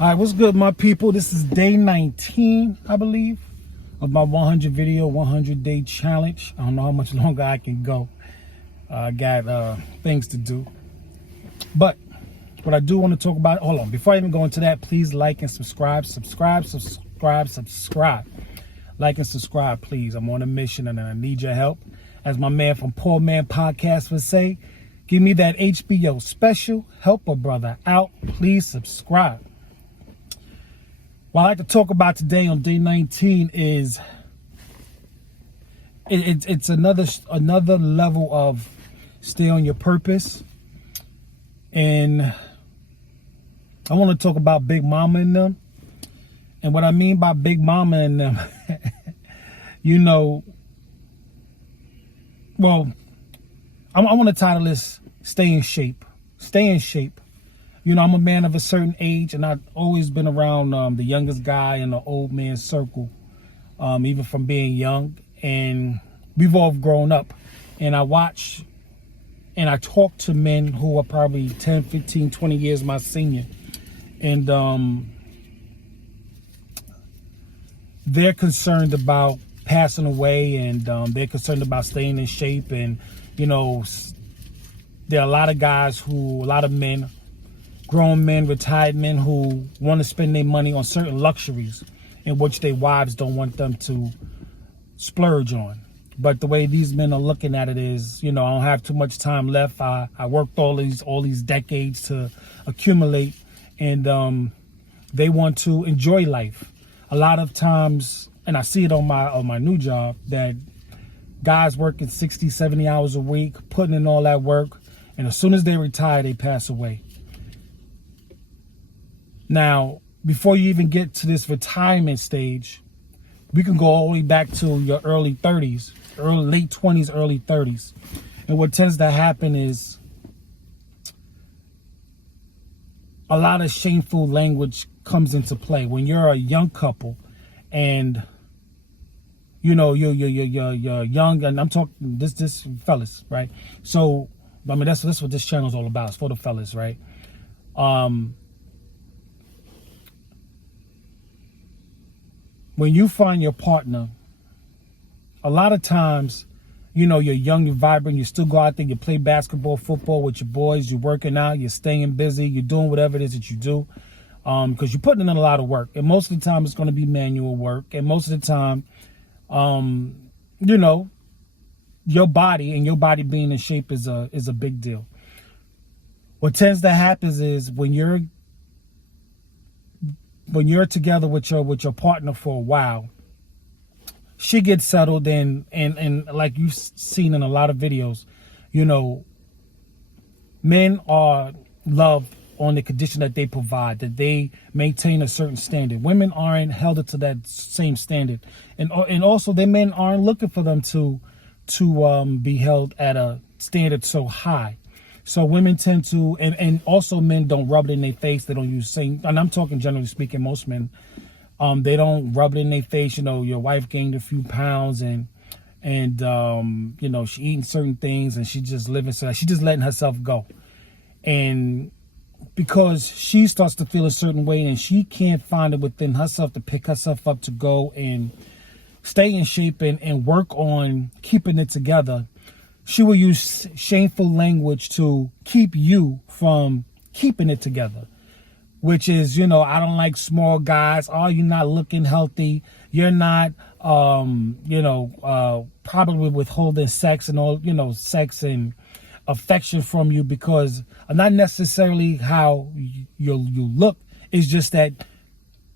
All right, what's good, my people? This is day 19, I believe, of my 100 video, 100 day challenge. I don't know how much longer I can go. I got things to do. But what I do want to talk about, hold on, before I even go into that, please like and subscribe. Subscribe. Like and subscribe, please. I'm on a mission and I need your help. As my man from Poor Man Podcast would say, give me that HBO special. Help a brother out. Please subscribe. What I like to talk about today on day 19 is it's another level of stay on your purpose. And I want to talk about Big Mama and them. And what I mean by Big Mama and them, you know, well, I want to title this Stay in Shape. Stay in shape. You know, I'm a man of a certain age, and I've always been around the youngest guy in the old man circle, even from being young. And we've all grown up. And I watch and I talk to men who are probably 10, 15, 20 years my senior. And they're concerned about passing away, and they're concerned about staying in shape. And, you know, there are a lot of men, grown men, retired men who want to spend their money on certain luxuries in which their wives don't want them to splurge on. But the way these men are looking at it is, you know, I don't have too much time left. I worked all these decades to accumulate, and they want to enjoy life. A lot of times, and I see it on my new job, that guys working 60, 70 hours a week, putting in all that work, and as soon as they retire, they pass away. Now, before you even get to this retirement stage, we can go all the way back to your early 30s, late 20s, early 30s. And what tends to happen is a lot of shameful language comes into play when you're a young couple, and you know you're young, and I'm talking this fellas, right? So I mean that's what this channel is all about. It's for the fellas, right? When you find your partner, a lot of times, you know, you're young, you're vibrant, you still go out there, you play basketball, football with your boys, you're working out, you're staying busy, you're doing whatever it is that you do, because you're putting in a lot of work. And most of the time it's going to be manual work. And most of the time, you know, your body being in shape is a big deal. What tends to happen is when you're together with your partner for a while, she gets settled in, and like you've seen in a lot of videos, you know, men are loved on the condition that they provide, that they maintain a certain standard. Women aren't held to that same standard, and also the men aren't looking for them to be held at a standard so high. So women tend to, and also men don't rub it in their face. They don't use saying, and I'm talking generally speaking, most men, they don't rub it in their face. You know, your wife gained a few pounds, and you know, she eating certain things, and she just living, so she just letting herself go. And because she starts to feel a certain way, and she can't find it within herself to pick herself up to go and stay in shape and work on keeping it together, she will use shameful language to keep you from keeping it together, which is, you know, I don't like small guys. Oh, you're not looking healthy. You're not, you know, probably withholding sex and all, you know, sex and affection from you, because not necessarily how you look. It's just that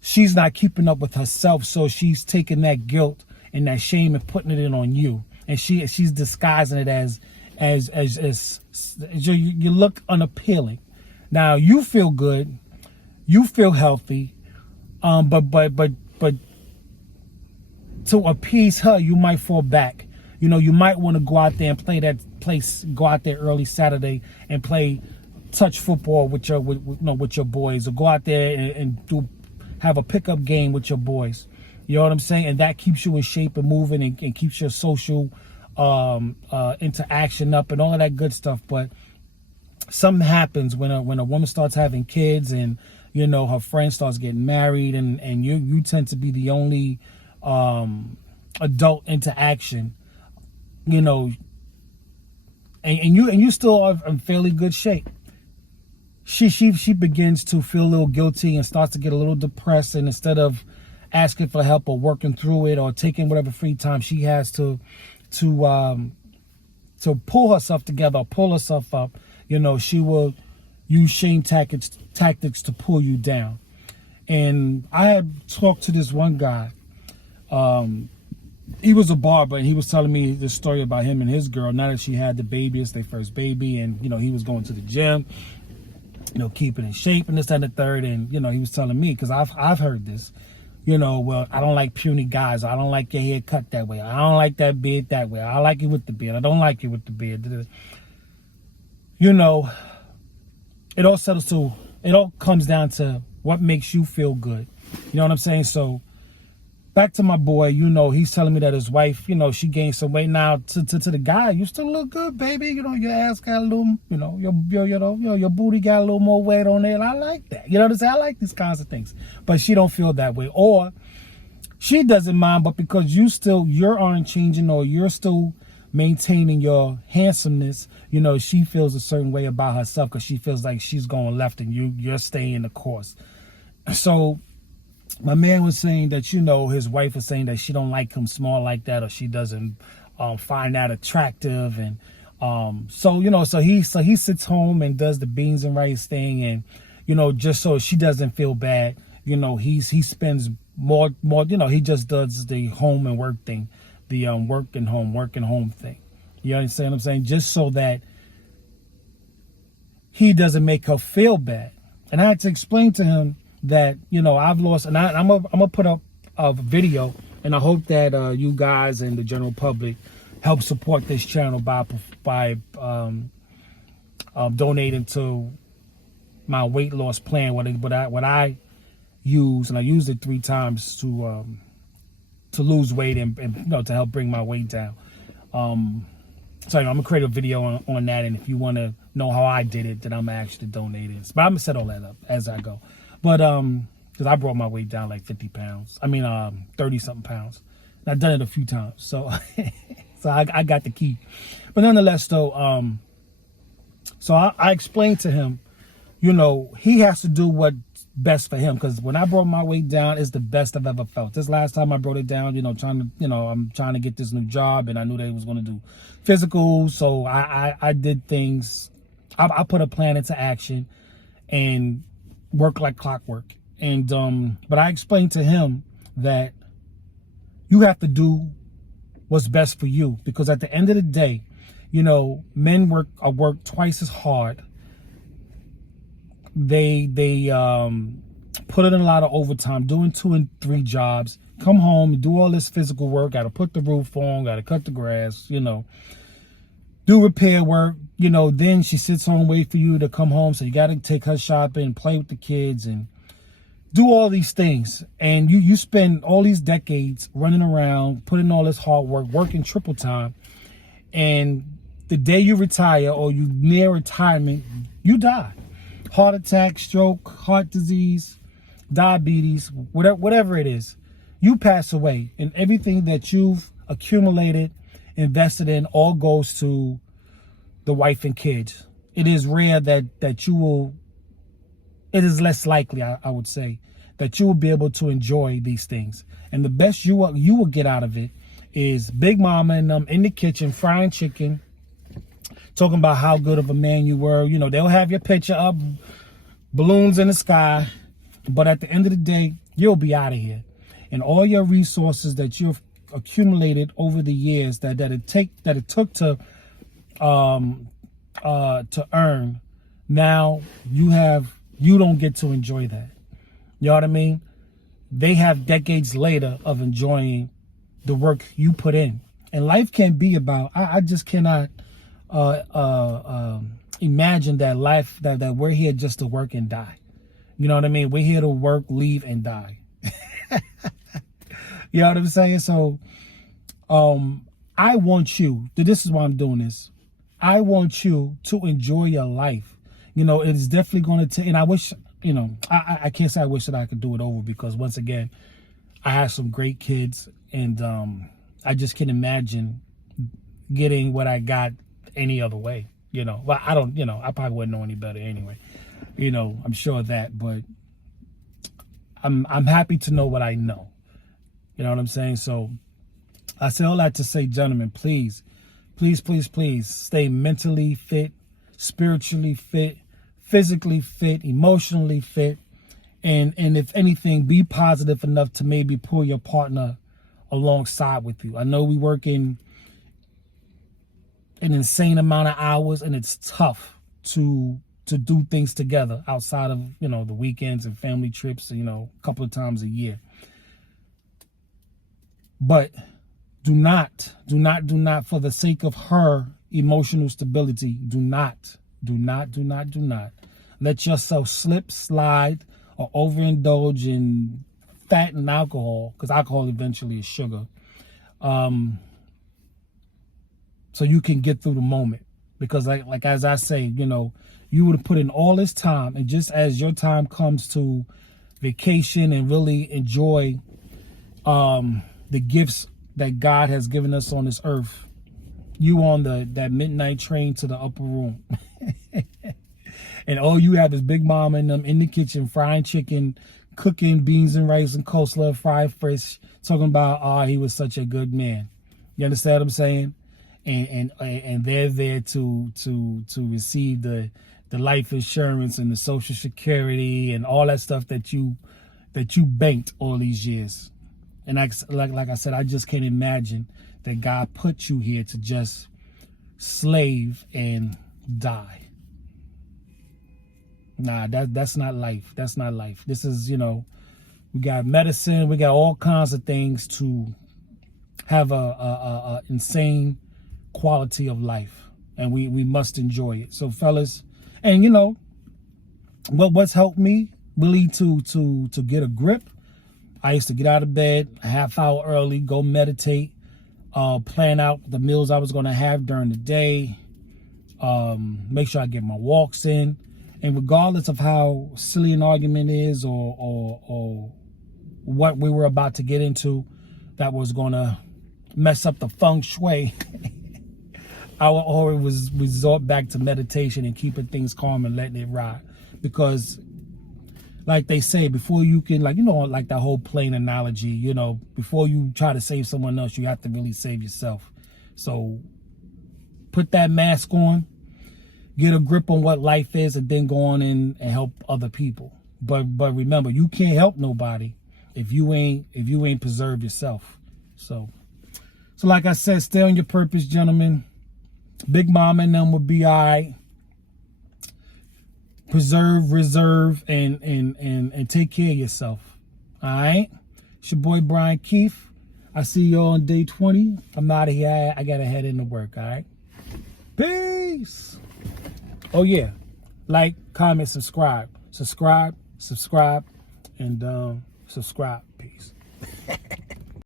she's not keeping up with herself. So she's taking that guilt and that shame and putting it in on you. And she's disguising it as you look unappealing. Now you feel good, you feel healthy, but to appease her, you might fall back. You know, you might want to go out there and go out there early Saturday and play touch football with your boys, or go out there and have a pickup game with your boys. You know what I'm saying? And that keeps you in shape and moving, and keeps your social interaction up and all of that good stuff. But something happens when a woman starts having kids, and you know, her friend starts getting married, and you tend to be the only adult into action, you know, and you still are in fairly good shape. She begins to feel a little guilty and starts to get a little depressed, and instead of asking for help or working through it or taking whatever free time she has to pull herself together, pull herself up, you know, she will use shame tactics to pull you down. And I had talked to this one guy. He was a barber, and he was telling me this story about him and his girl. Now that she had the baby, it's their first baby, and you know, he was going to the gym, you know, keeping in shape and this and the third. And you know, he was telling me, because I've heard this, you know, well, I don't like puny guys. I don't like your hair cut that way. I don't like that beard that way. I like it with the beard. I don't like it with the beard. You know, it all comes down to what makes you feel good. You know what I'm saying? So back to my boy, you know, he's telling me that his wife, you know, she gained some weight. Now to the guy, you still look good, baby. You know, your ass got a little, you know, your booty got a little more weight on it. I like that. You know what I'm saying? I like these kinds of things. But she don't feel that way. Or she doesn't mind, but because you aren't changing, or you're still maintaining your handsomeness, you know, she feels a certain way about herself because she feels like she's going left and you're staying the course. So my man was saying that, you know, his wife was saying that she don't like him small like that, or she doesn't find that attractive. And so, you know, so he sits home and does the beans and rice thing, and you know, just so she doesn't feel bad, you know, he spends more, you know, he just does the home and work thing, the work and home thing. You understand what I'm saying? Just so that he doesn't make her feel bad. And I had to explain to him that, you know, I've lost, and I'm gonna put up a video, and I hope that you guys and the general public help support this channel by donating to my weight loss plan. What I use, and I used it 3 times to lose weight and you know, to help bring my weight down. So I'm gonna create a video on that, and if you want to know how I did it, then I'm actually donating. But I'm gonna set all that up as I go. But because I brought my weight down like 50 pounds. I mean 30 something pounds. And I've done it a few times, so so I got the key. But nonetheless, though, so I explained to him, you know, he has to do what's best for him, because when I brought my weight down, it's the best I've ever felt. This last time I brought it down, you know, I'm trying to get this new job, and I knew that he was going to do physical, so I did things. I put a plan into action and work like clockwork. And but I explained to him that you have to do what's best for you, because at the end of the day, you know, men work twice as hard. They put in a lot of overtime, doing 2 and 3 jobs, come home, do all this physical work, got to put the roof on, got to cut the grass, you know, do repair work, you know, then she sits home, wait for you to come home. So you got to take her shopping, play with the kids, and do all these things. And you spend all these decades running around, putting all this hard work, working triple time. And the day you retire, or you near retirement, you die. Heart attack, stroke, heart disease, diabetes, whatever it is, you pass away, and everything that you've accumulated, invested in, all goes to the wife and kids. It is rare that you will, it is less likely, I would say, that you will be able to enjoy these things. And the best you will get out of it is Big Mama and them in the kitchen frying chicken, talking about how good of a man you were. You know, they'll have your picture up, balloons in the sky, but at the end of the day, you'll be out of here. And all your resources that you've accumulated over the years that it took to earn, now you don't get to enjoy that. You know what I mean? They have decades later of enjoying the work you put in. And life can be about, I just cannot imagine that life, that we're here just to work and die. You know what I mean? We're here to work, leave, and die. You know what I'm saying? So I want you, this is why I'm doing this, I want you to enjoy your life. You know, it is definitely going to take, and I wish you know, I can't say I wish that I could do it over, because once again, I have some great kids, and I just can't imagine getting what I got any other way. You know, well, I don't, you know, I probably wouldn't know any better anyway. You know, I'm sure of that, but I'm happy to know what I know. You know what I'm saying? So I say all that to say, gentlemen, please, please, please, please stay mentally fit, spiritually fit, physically fit, emotionally fit, and if anything, be positive enough to maybe pull your partner alongside with you. I know we work in an insane amount of hours, and it's tough to do things together outside of, you know, the weekends and family trips, you know, a couple of times a year. But do not, for the sake of her emotional stability, do not let yourself slip, slide, or overindulge in fat and alcohol, because alcohol eventually is sugar, so you can get through the moment. Because like as I say, you know, you would have put in all this time, and just as your time comes to vacation and really enjoy the gifts that God has given us on this earth, you on that midnight train to the upper room. And all you have is Big Mama and them in the kitchen frying chicken, cooking beans and rice and coleslaw, fried fish, talking about, oh, he was such a good man. You understand what I'm saying? And they're there to receive the life insurance and the Social Security and all that stuff that you banked all these years. And like I said, I just can't imagine that God put you here to just slave and die. Nah, that's not life. That's not life. This is, you know, we got medicine, we got all kinds of things to have a insane quality of life, and we must enjoy it. So fellas, and you know what's helped me really to get a grip, I used to get out of bed a half hour early, go meditate, plan out the meals I was going to have during the day, make sure I get my walks in. And regardless of how silly an argument is, or what we were about to get into that was going to mess up the feng shui, I will always resort back to meditation and keeping things calm and letting it ride. Because like they say, before you can, like, you know, like that whole plane analogy, you know, before you try to save someone else, you have to really save yourself. So put that mask on, get a grip on what life is, and then go on in and help other people. But remember, you can't help nobody if you ain't preserved yourself. So like I said, stay on your purpose, gentlemen. Big Mama and them will be all right. Preserve, reserve, and take care of yourself. All right? It's your boy Brian Keith. I see you on day 20. I'm out of here. I got to head into work. All right? Peace. Oh, yeah. Like, comment, subscribe. Subscribe, and subscribe. Peace.